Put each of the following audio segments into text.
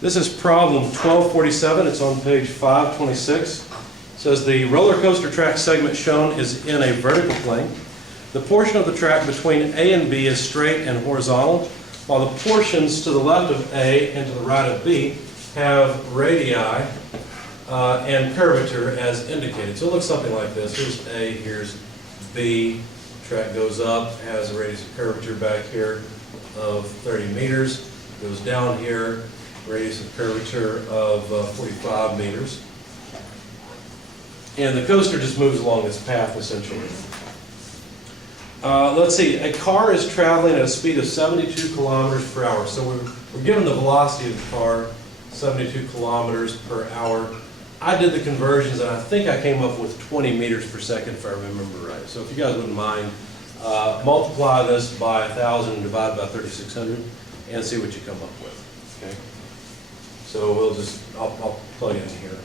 This is problem 1247. It's on page 526. It says the roller coaster track segment shown is in a vertical plane. The portion of the track between A and B is straight and horizontal, while the portions to the left of A and to the right of B have radii and curvature as indicated. So it looks something like this. Here's A, here's B. Track goes up, has a radius of curvature back here of 30 meters. Goes down here, radius of curvature of 45 meters. And the coaster just moves along this path essentially. Let's see, a car is traveling at a speed of 72 kilometers per hour. So we're given the velocity of the car, 72 kilometers per hour. I did the conversions and I think I came up with 20 meters per second if I remember right. So if you guys wouldn't mind, multiply this by 1,000 and divide by 3,600 and see what you come up with. Okay. So we'll just, I'll plug it in here.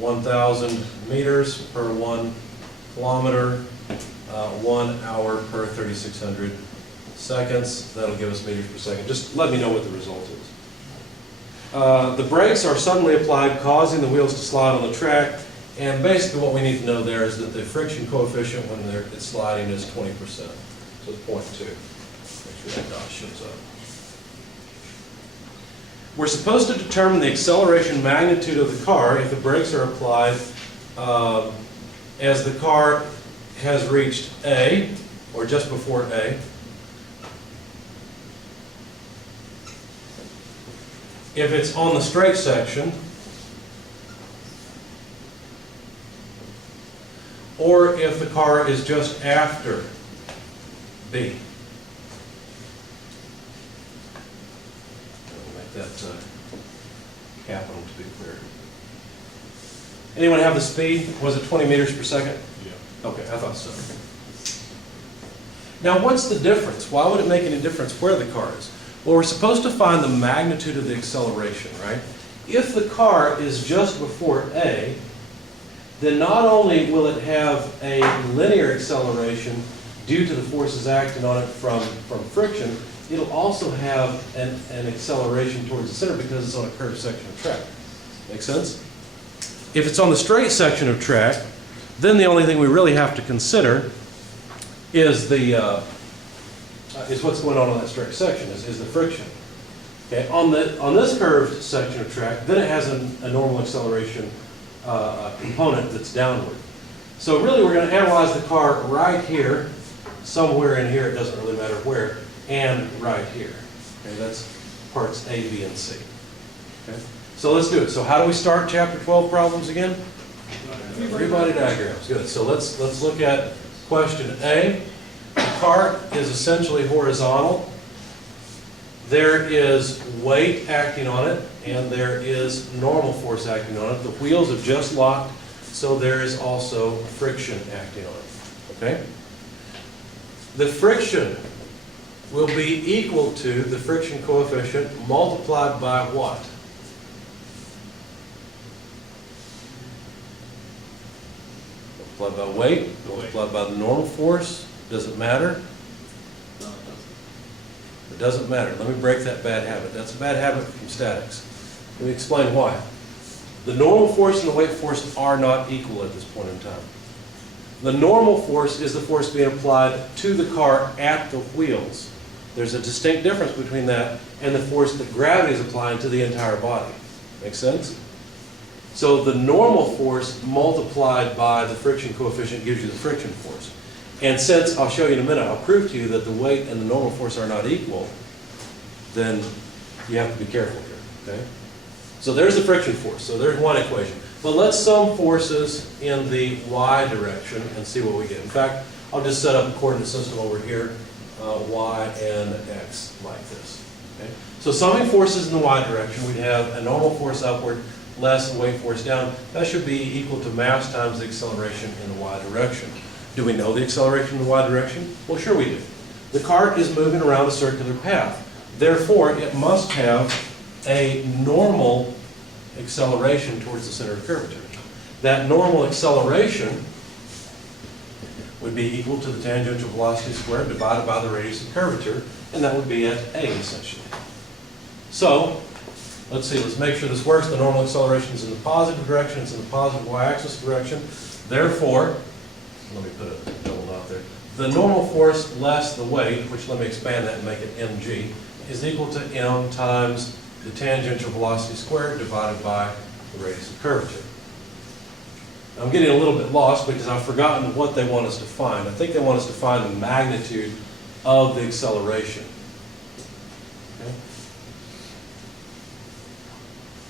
1,000 meters per 1 kilometer, 1 hour per 3,600 seconds. That'll give us meters per second. Just let me know what the result is. The brakes are suddenly applied, causing the wheels to slide on the track. And basically what we need to know there is that the friction coefficient when it's sliding is 20%. So it's 0.2. Make sure that dot shows up. We're supposed to determine the acceleration magnitude of the car if the brakes are applied as the car has reached A, or just before A. If it's on the straight section, or if the car is just after B. I'll make that capital to be clear. Anyone have the speed? Was it 20 meters per second? Yeah. Okay, I thought so. Now what's the difference? Why would it make any difference where the car is? Well, we're supposed to find the magnitude of the acceleration, right? If the car is just before A, then not only will it have a linear acceleration due to the forces acting on it from friction, it'll also have an acceleration towards the center because it's on a curved section of track. Make sense? If it's on the straight section of track, then the only thing we really have to consider is is what's going on that straight section, is the friction. Okay, on this curved section of track, then it has a normal acceleration component that's downward. So really we're going to analyze the car right here, somewhere in here, it doesn't really matter where, and right here. Okay, that's parts A, B, and C. Okay, so let's do it. So how do we start chapter 12 problems again? Free body diagrams. Good. So let's look at question A. The car is essentially horizontal. There is weight acting on it, and there is normal force acting on it. The wheels have just locked, so there is also friction acting on it. Okay? The friction will be equal to the friction coefficient multiplied by what? Multiplied by weight, multiplied by the normal force. Does it matter? No, it doesn't. It doesn't matter. Let me break that bad habit. That's a bad habit from statics. Let me explain why. The normal force and the weight force are not equal at this point in time. The normal force is the force being applied to the car at the wheels. There's a distinct difference between that and the force that gravity is applying to the entire body. Make sense? So the normal force multiplied by the friction coefficient gives you the friction force. And since, I'll show you in a minute, I'll prove to you that the weight and the normal force are not equal, then you have to be careful here, okay? So there's the friction force, so there's one equation. But let's sum forces in the y direction and see what we get. In fact, I'll just set up a coordinate system over here, y and x, like this, okay? So summing forces in the y direction, we'd have a normal force upward less the weight force down. That should be equal to mass times the acceleration in the y direction. Do we know the acceleration in the y direction? Well, sure we do. The car is moving around a circular path. Therefore, it must have a normal acceleration towards the center of curvature. That normal acceleration would be equal to the tangential velocity squared divided by the radius of curvature, and that would be at A, essentially. So, let's see, let's make sure this works. The normal acceleration is in the positive direction, it's in the positive y-axis direction. Therefore, let me put a double dot there. The normal force less the weight, which let me expand that and make it mg, is equal to m times the tangential velocity squared divided by the radius of curvature. I'm getting a little bit lost because I've forgotten what they want us to find. I think they want us to find the magnitude of the acceleration. Okay.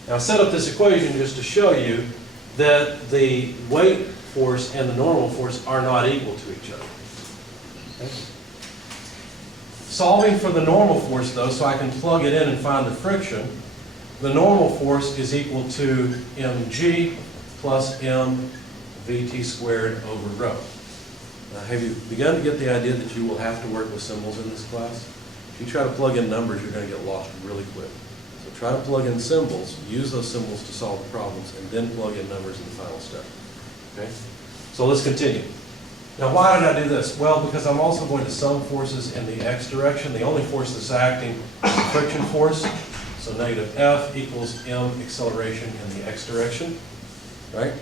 Now I set up this equation just to show you that the weight force and the normal force are not equal to each other. Okay. Solving for the normal force though, so I can plug it in and find the friction, the normal force is equal to mg plus m vt squared over rho. Now, have you begun to get the idea that you will have to work with symbols in this class? If you try to plug in numbers, you're going to get lost really quick. So try to plug in symbols, use those symbols to solve the problems, and then plug in numbers in the final step. Okay? So let's continue. Now why did I do this? Well, because I'm also going to sum forces in the x direction. The only force that's acting is the friction force. So negative F equals m acceleration in the x direction. Right?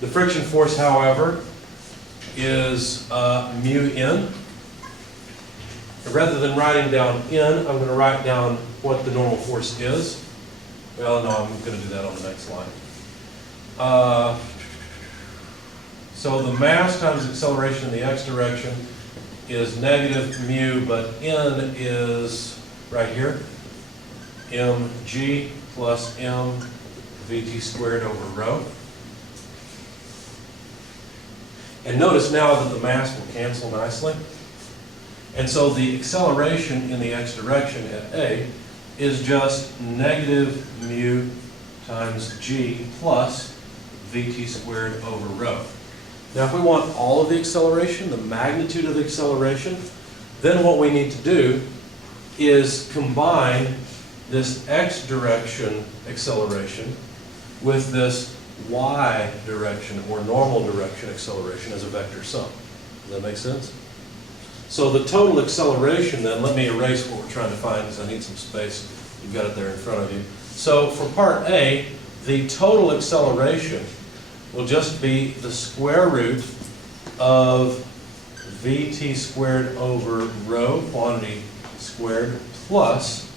The friction force, however, is mu n. Rather than writing down n, I'm going to write down what the normal force is. Well, no, I'm going to do that on the next line. So the mass times acceleration in the x direction is negative mu, but n is right here, mg plus m vt squared over rho. And notice now that the mass will cancel nicely. And so the acceleration in the x direction at A is just negative mu times g plus vt squared over rho. Now if we want all of the acceleration, the magnitude of the acceleration, then what we need to do is combine this x direction acceleration with this y direction or normal direction acceleration as a vector sum. Does that make sense? So the total acceleration then, let me erase what we're trying to find because I need some space. You've got it there in front of you. So for part A, the total acceleration will just be the square root of vt squared over rho, quantity squared, plus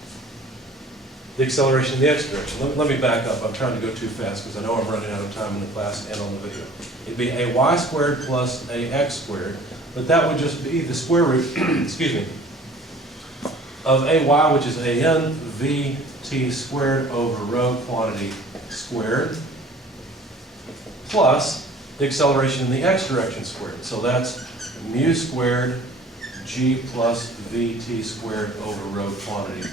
the acceleration in the x direction. Let me back up. I'm trying to go too fast because I know I'm running out of time in the class and on the video. It'd be a y squared plus a x squared, but that would just be the square root, excuse me, of ay, which is an, vt squared over rho, quantity squared, plus the acceleration in the x direction squared. So that's mu squared g plus vt squared over rho, quantity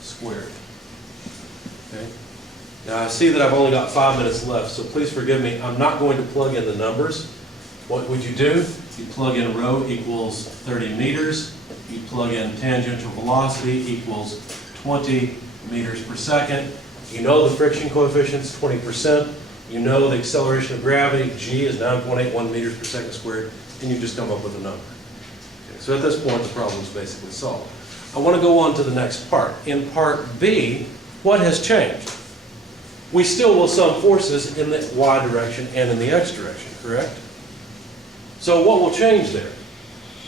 squared. Okay. Now I see that I've only got 5 minutes left, so please forgive me. I'm not going to plug in the numbers. What would you do? You plug in rho equals 30 meters. You plug in tangential velocity equals 20 meters per second. You know the friction coefficient is 20%. You know the acceleration of gravity, g, is 9.81 meters per second squared, and you just come up with a number. Okay, so at this point, the problem is basically solved. I want to go on to the next part. In part B, what has changed? We still will sum forces in the y direction and in the x direction, correct? So what will change there?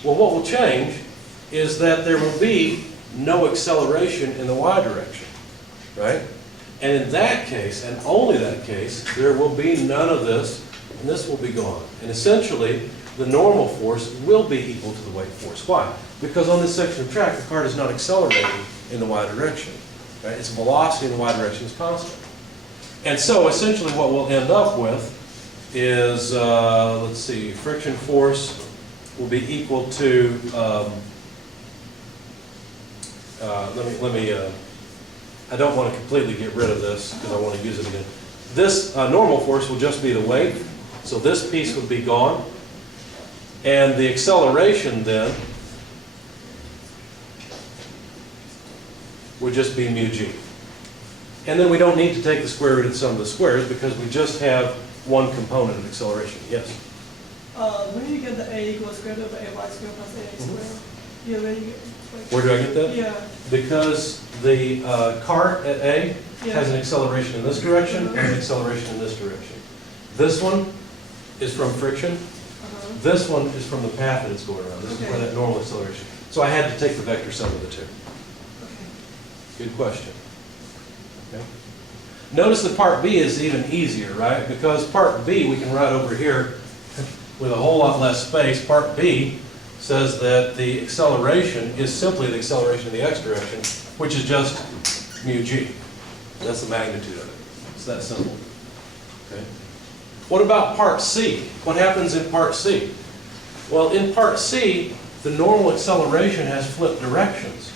Well, what will change is that there will be no acceleration in the y direction, right? And in that case, and only that case, there will be none of this, and this will be gone. And essentially, the normal force will be equal to the weight force. Why? Because on this section of track, the car is not accelerating in the y direction. Right? Its velocity in the y direction is constant. And so, essentially, what we'll end up with is, let's see, friction force will be equal to, I don't want to completely get rid of this because I want to use it again. This normal force will just be the weight, so this piece would be gone. And the acceleration then would just be mu g. And then we don't need to take the square root of the sum of the squares because we just have one component of acceleration. Yes? When you get the a equals square root of ay squared plus ax squared, you already Where do I get that? Yeah. Because the cart at A Yeah. has an acceleration in this direction and an acceleration in this direction. This one is from friction. This one is from the path that it's going around. This is where that normal acceleration. So I had to take the vector sum of the two. Okay. Good question. Okay. Notice that part B is even easier, right? Because part B we can write over here with a whole lot less space. Part B says that the acceleration is simply the acceleration in the x direction, which is just mu g. That's the magnitude of it. It's that simple. Okay. What about part C? What happens in part C? Well, in part C, the normal acceleration has flipped directions,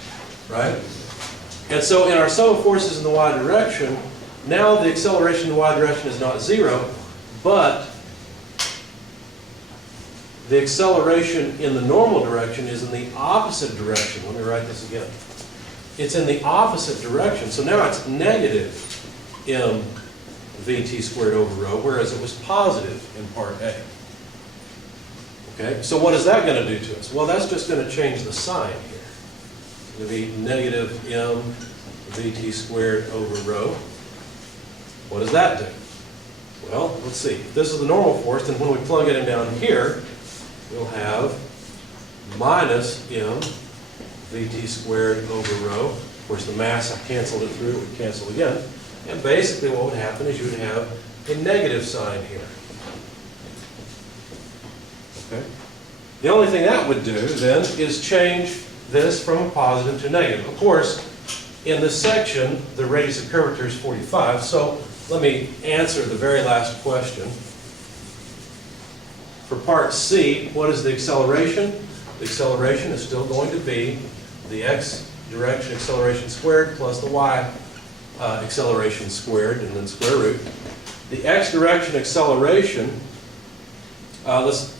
right? And so in our sum of forces in the y direction, now the acceleration in the y direction is not zero, but the acceleration in the normal direction is in the opposite direction. Let me write this again. It's in the opposite direction. So now it's negative m vt squared over rho, whereas it was positive in part A. Okay, so what is that going to do to us? Well, that's just going to change the sign here. It's going to be negative m vt squared over rho. What does that do? Well, let's see. If this is the normal force, then when we plug it in down here, we'll have minus m vt squared over rho. Of course, the mass, I canceled it through, it would cancel again. And basically what would happen is you would have a negative sign here. Okay? The only thing that would do then is change this from a positive to negative. Of course, in this section, the radius of curvature is 45, so let me answer the very last question. For part C, what is the acceleration? The acceleration is still going to be the x direction acceleration squared plus the y acceleration squared, and then square root. The x direction acceleration, let's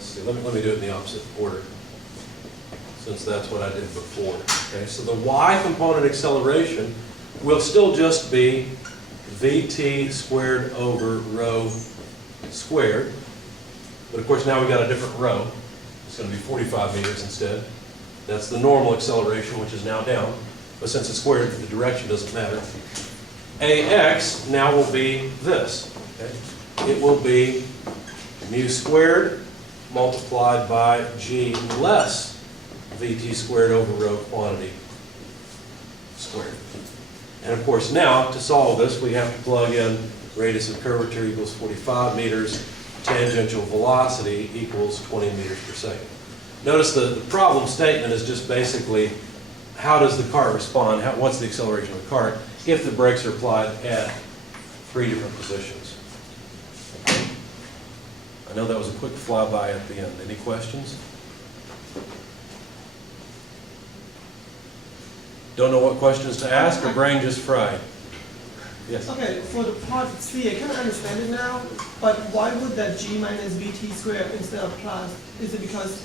see, let me do it in the opposite order, since that's what I did before. Okay, so the y component acceleration will still just be vt squared over rho squared. But of course now we've got a different rho. It's going to be 45 meters instead. That's the normal acceleration, which is now down. But since it's squared, the direction doesn't matter. Ax now will be this. Okay? It will be mu squared multiplied by g less vt squared over rho quantity squared. And of course now, to solve this, we have to plug in radius of curvature equals 45 meters, tangential velocity equals 20 meters per second. Notice the problem statement is just basically how does the cart respond, what's the acceleration of the cart if the brakes are applied at 3 different positions. Okay. I know that was a quick flyby at the end. Any questions? Don't know what questions to ask, or brain just fried? Yes? Okay, for the part C, I kind of understand it now, but why would that g minus vt squared instead of plus? Is it because,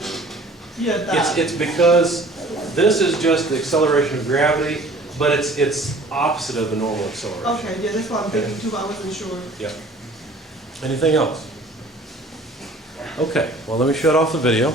yeah, that... It's because this is just the acceleration of gravity, but it's opposite of the normal acceleration. Okay, yeah, that's what I'm thinking too, but I wasn't sure. Yeah. Anything else? Okay, well let me shut off the video.